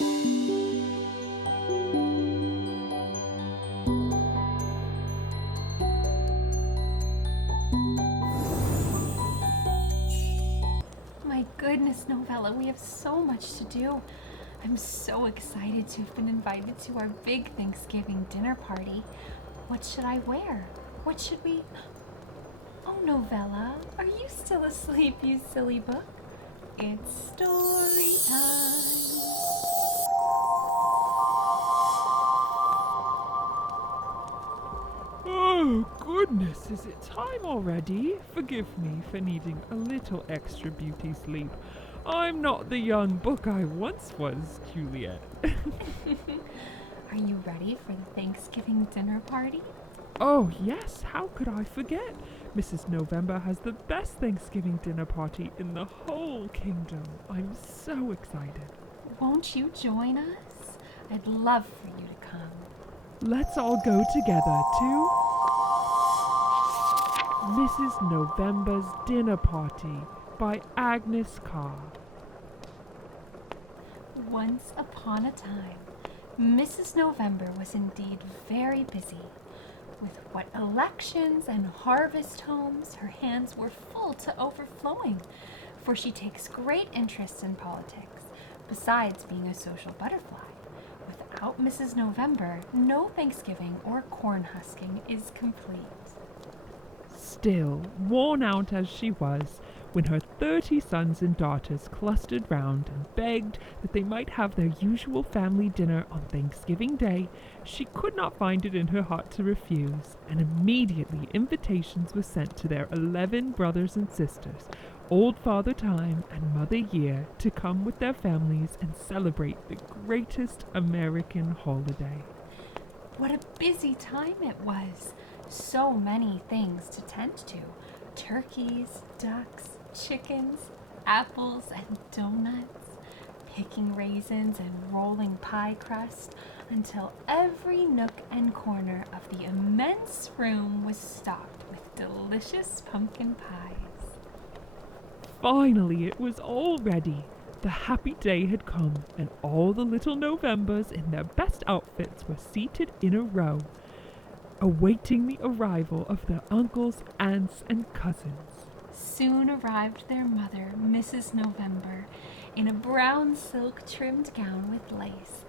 My goodness, Novella, we have so much to do. I'm so excited to have been invited to our big Thanksgiving dinner party. What should I wear? What should we... Oh, Novella, are you still asleep, you silly book? It's story time. Oh, goodness, is it time already? Forgive me for needing a little extra beauty sleep. I'm not the young book I once was, Juliette. Are you ready for the Thanksgiving dinner party? Oh, yes, how could I forget? Mrs. November has the best Thanksgiving dinner party in the whole kingdom. I'm so excited. Won't you join us? I'd love for you to come. Let's all go together to Mrs. November's Dinner Party by Agnes Carr. Once upon a time, Mrs. November was indeed very busy. With what elections and harvest homes, her hands were full to overflowing, for she takes great interest in politics, besides being a social butterfly. Without Mrs. November, no Thanksgiving or corn husking is complete. Still, worn out as she was, when her 30 sons and daughters clustered round and begged that they might have their usual family dinner on Thanksgiving Day, she could not find it in her heart to refuse, and immediately invitations were sent to their 11 brothers and sisters, Old Father Time and Mother Year, to come with their families and celebrate the greatest American holiday. What a busy time it was! So many things to tend to. Turkeys, ducks, chickens, apples and donuts, picking raisins and rolling pie crust until every nook and corner of the immense room was stocked with delicious pumpkin pies. Finally, it was all ready. The happy day had come, and all the little Novembers in their best outfits were seated in a row, awaiting the arrival of their uncles, aunts, and cousins. Soon arrived their mother, Mrs. November, in a brown silk trimmed gown with lace,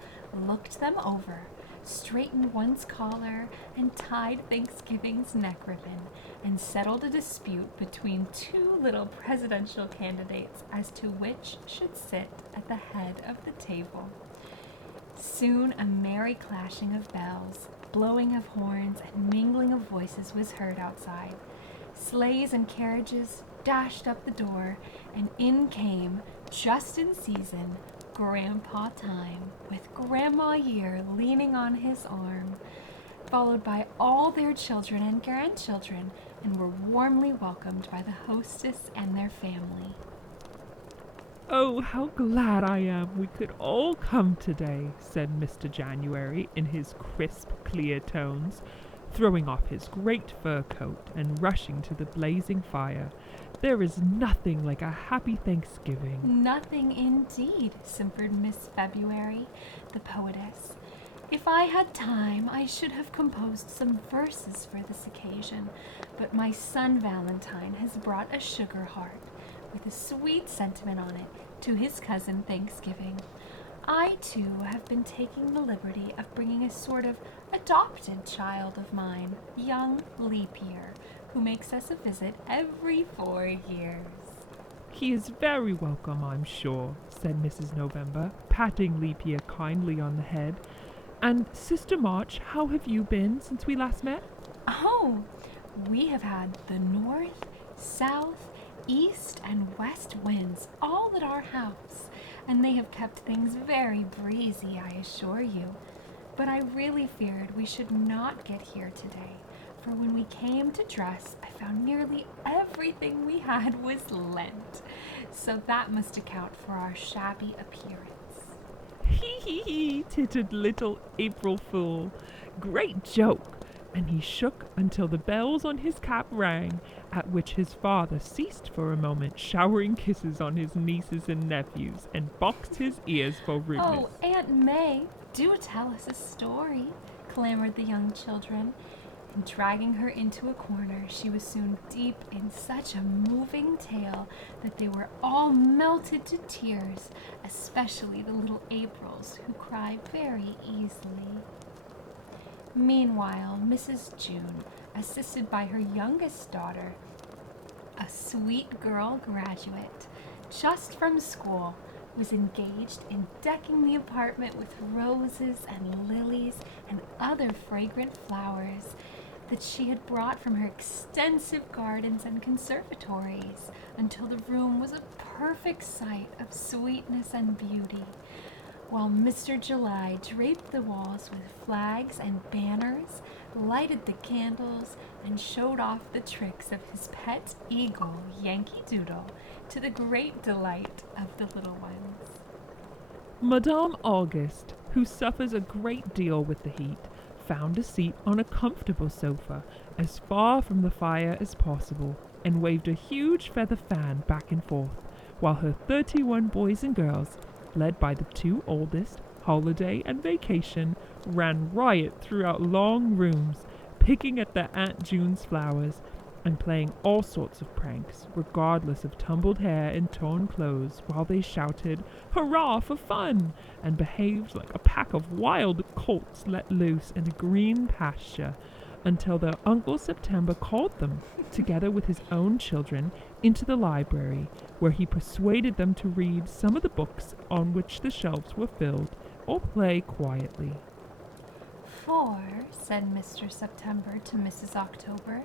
looked them over, straightened one's collar, and tied Thanksgiving's neck ribbon, and settled a dispute between two little presidential candidates as to which should sit at the head of the table. Soon a merry clashing of bells, blowing of horns, and mingling of voices was heard outside. Sleighs and carriages dashed up the door, and in came, just in season, Grandpa Time, with Grandma Year leaning on his arm, followed by all their children and grandchildren, and were warmly welcomed by the hostess and their family. "Oh, how glad I am we could all come today," said Mr. January in his crisp, clear tones, throwing off his great fur coat and rushing to the blazing fire. "There is nothing like a happy Thanksgiving." Nothing indeed, simpered Miss February, the poetess. If I had time, I should have composed some verses for this occasion, but my son Valentine has brought a sugar heart, with a sweet sentiment on it, to his cousin Thanksgiving. I, too, have been taking the liberty of bringing a sort of adopted child of mine, young Leap Year, who makes us a visit every 4 years. "He is very welcome, I'm sure," said Mrs. November, patting Leap Year kindly on the head. "And, Sister March, how have you been since we last met?" Oh, we have had the north, south, east, and west winds all at our house, and they have kept things very breezy, I assure you. But I really feared we should not get here today, for when we came to dress, I found nearly everything we had was lent, so that must account for our shabby appearance. "Hee hee hee," tittered little April Fool. "Great joke! and he shook until the bells on his cap rang, at which his father ceased for a moment, showering kisses on his nieces and nephews, and boxed his ears for rudeness. Oh, Aunt May, do tell us a story, clamored the young children. And dragging her into a corner, she was soon deep in such a moving tale that they were all melted to tears, especially the little Aprils, who cried very easily. Meanwhile, Mrs. June, assisted by her youngest daughter, a sweet girl graduate, just from school, was engaged in decking the apartment with roses and lilies and other fragrant flowers that she had brought from her extensive gardens and conservatories, until the room was a perfect sight of sweetness and beauty, while Mr. July draped the walls with flags and banners, lighted the candles, and showed off the tricks of his pet eagle, Yankee Doodle, to the great delight of the little ones. Madame Auguste, who suffers a great deal with the heat, found a seat on a comfortable sofa as far from the fire as possible, and waved a huge feather fan back and forth, while her 31 boys and girls, led by the 2 oldest, Holiday and Vacation, ran riot throughout long rooms, picking at their Aunt June's flowers, and playing all sorts of pranks, regardless of tumbled hair and torn clothes, while they shouted, "Hurrah for fun!" and behaved like a pack of wild colts let loose in a green pasture, until their Uncle September called them, together with his own children, into the library, where he persuaded them to read some of the books on which the shelves were filled, or play quietly. "For," said Mr. September to Mrs. October,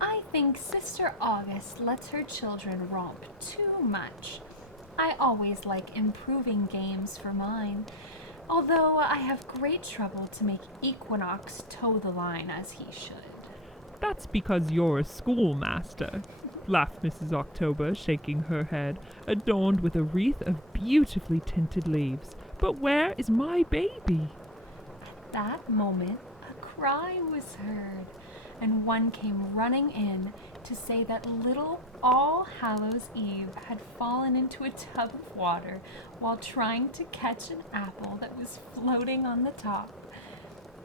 "I think Sister August lets her children romp too much. I always like improving games for mine, although I have great trouble to make Equinox toe the line as he should." "That's because you're a schoolmaster," laughed Mrs. October, shaking her head, adorned with a wreath of beautifully tinted leaves. "But where is my baby?" At that moment, a cry was heard, and one came running in to say that little All Hallows Eve had fallen into a tub of water while trying to catch an apple that was floating on the top.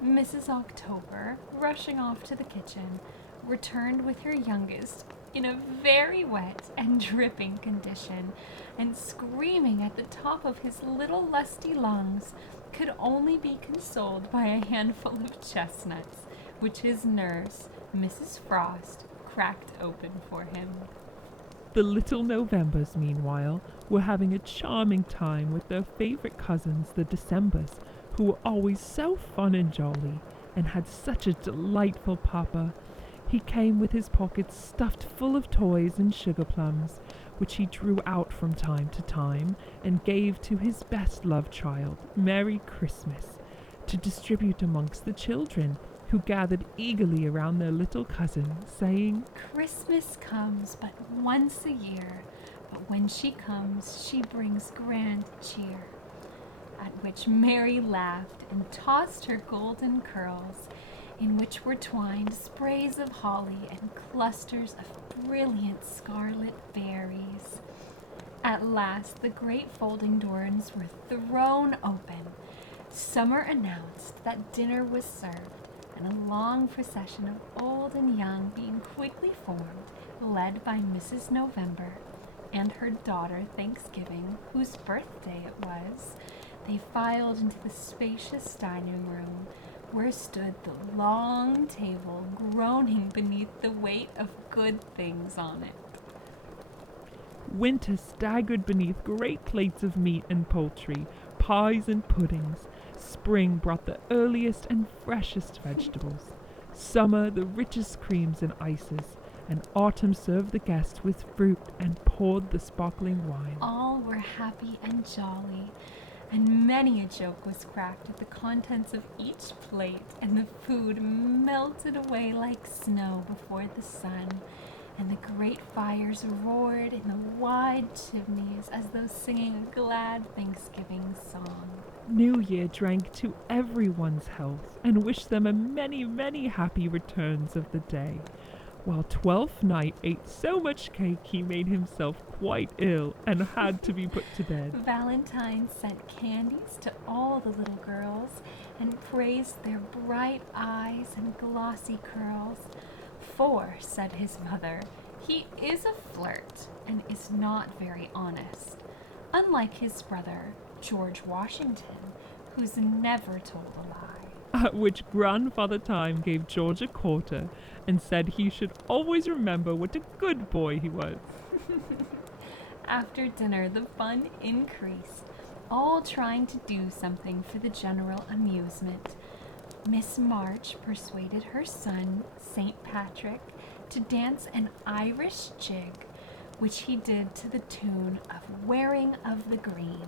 Mrs. October, rushing off to the kitchen, returned with her youngest in a very wet and dripping condition, and screaming at the top of his little lusty lungs, could only be consoled by a handful of chestnuts, which his nurse, Mrs. Frost, cracked open for him. The little Novembers, meanwhile, were having a charming time with their favorite cousins, the Decembers, who were always so fun and jolly, and had such a delightful papa. He came with his pockets stuffed full of toys and sugar plums, which he drew out from time to time and gave to his best-loved child, Merry Christmas, to distribute amongst the children, who gathered eagerly around their little cousin, saying, "Christmas comes but once a year, but when she comes, she brings grand cheer." At which Mary laughed and tossed her golden curls, in which were twined sprays of holly and clusters of brilliant scarlet berries. At last the great folding doors were thrown open. Summer announced that dinner was served, and a long procession of old and young being quickly formed, led by Mrs. November and her daughter Thanksgiving, whose birthday it was, they filed into the spacious dining room, where stood the long table, groaning beneath the weight of good things on it. Winter staggered beneath great plates of meat and poultry, pies and puddings. Spring brought the earliest and freshest vegetables. Summer the richest creams and ices, and autumn served the guests with fruit and poured the sparkling wine. All were happy and jolly, and many a joke was cracked at the contents of each plate, and the food melted away like snow before the sun, and the great fires roared in the wide chimneys as though singing a glad Thanksgiving song. New Year drank to everyone's health and wished them a many, many happy returns of the day, while Twelfth Night ate so much cake he made himself quite ill and had to be put to bed. Valentine sent candies to all the little girls and praised their bright eyes and glossy curls. For, said his mother, he is a flirt and is not very honest, unlike his brother, George Washington, who's never told a lie. At which Grandfather Time gave George a quarter and said he should always remember what a good boy he was. After dinner, the fun increased, all trying to do something for the general amusement. Miss March persuaded her son, St. Patrick, to dance an Irish jig, which he did to the tune of Wearing of the Green,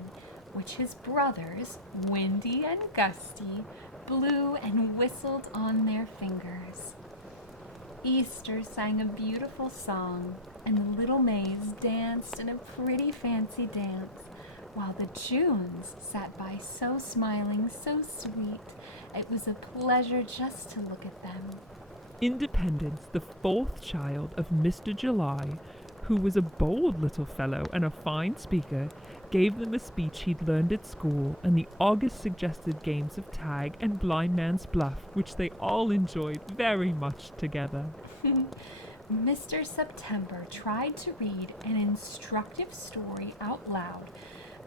which his brothers, Windy and Gusty, blew and whistled on their fingers. Easter sang a beautiful song, and the little maids danced in a pretty fancy dance, while the Junes sat by so smiling, so sweet, it was a pleasure just to look at them. Independence, the fourth child of Mr. July, who was a bold little fellow and a fine speaker, gave them a speech he'd learned at school, and the August suggested games of tag and blind man's bluff, which they all enjoyed very much together. Mr. September tried to read an instructive story out loud,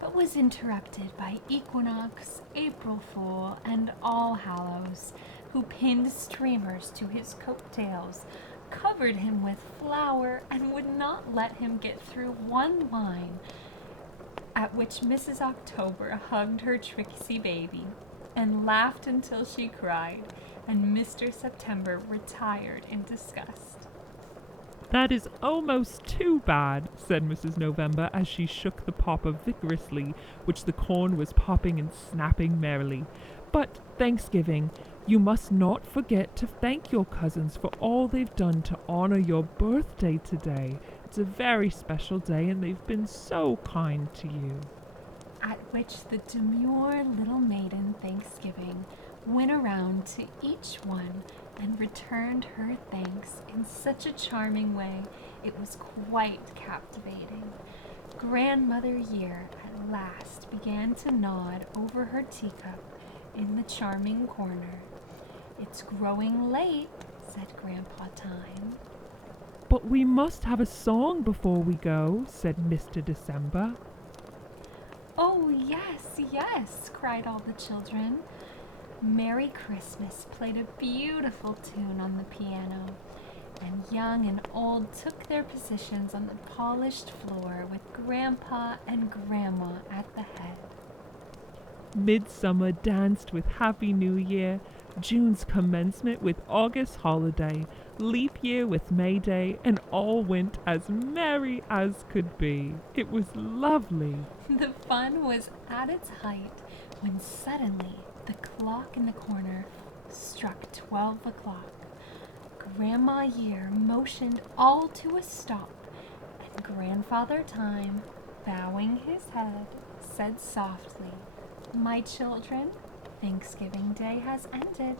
but was interrupted by Equinox, April Fool, and All Hallows, who pinned streamers to his coattails, covered him with flour, and would not let him get through one line, at which Mrs. October hugged her tricksy baby and laughed until she cried, and Mr. September retired in disgust. That is almost too bad, said Mrs. November as she shook the popper vigorously, which the corn was popping and snapping merrily. But Thanksgiving, you must not forget to thank your cousins for all they've done to honor your birthday today. It's a very special day and they've been so kind to you. At which the demure little maiden Thanksgiving went around to each one and returned her thanks in such a charming way it was quite captivating. Grandmother Year at last began to nod over her teacup in the charming corner. It's growing late, said Grandpa Time. But we must have a song before we go, said Mr. December. Oh, yes, yes, cried all the children. Merry Christmas played a beautiful tune on the piano, and young and old took their positions on the polished floor with Grandpa and Grandma at the head. Midsummer danced with Happy New Year, June's commencement with August holiday, leap year with May Day, and all went as merry as could be. It was lovely. The fun was at its height when suddenly the clock in the corner struck 12 o'clock. Grandma Year motioned all to a stop, and Grandfather Time, bowing his head, said softly, "My children, Thanksgiving Day has ended.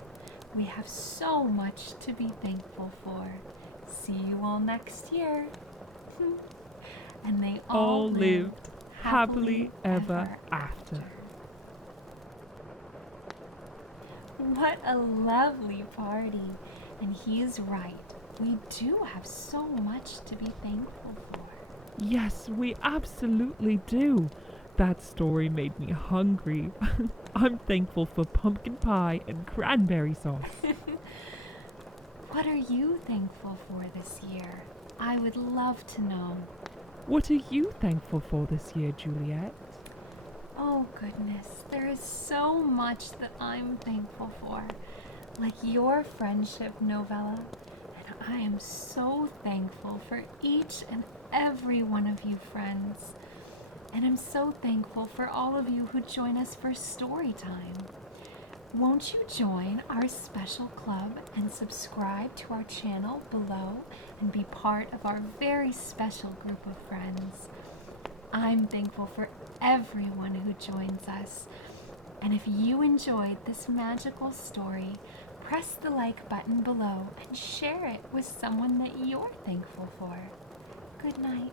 We have so much to be thankful for. See you all next year." And they all lived happily ever after. What a lovely party. And he is right. We do have so much to be thankful for. Yes, we absolutely do. That story made me hungry. I'm thankful for pumpkin pie and cranberry sauce. What are you thankful for this year? I would love to know. What are you thankful for this year, Juliette? Oh goodness, there is so much that I'm thankful for. Like your friendship, Novella. And I am so thankful for each and every one of you friends. And I'm so thankful for all of you who join us for Storytime. Won't you join our special club and subscribe to our channel below and be part of our very special group of friends? I'm thankful for everyone who joins us, And if you enjoyed this magical story, press the like button below and share it with someone that you're thankful for. Good night.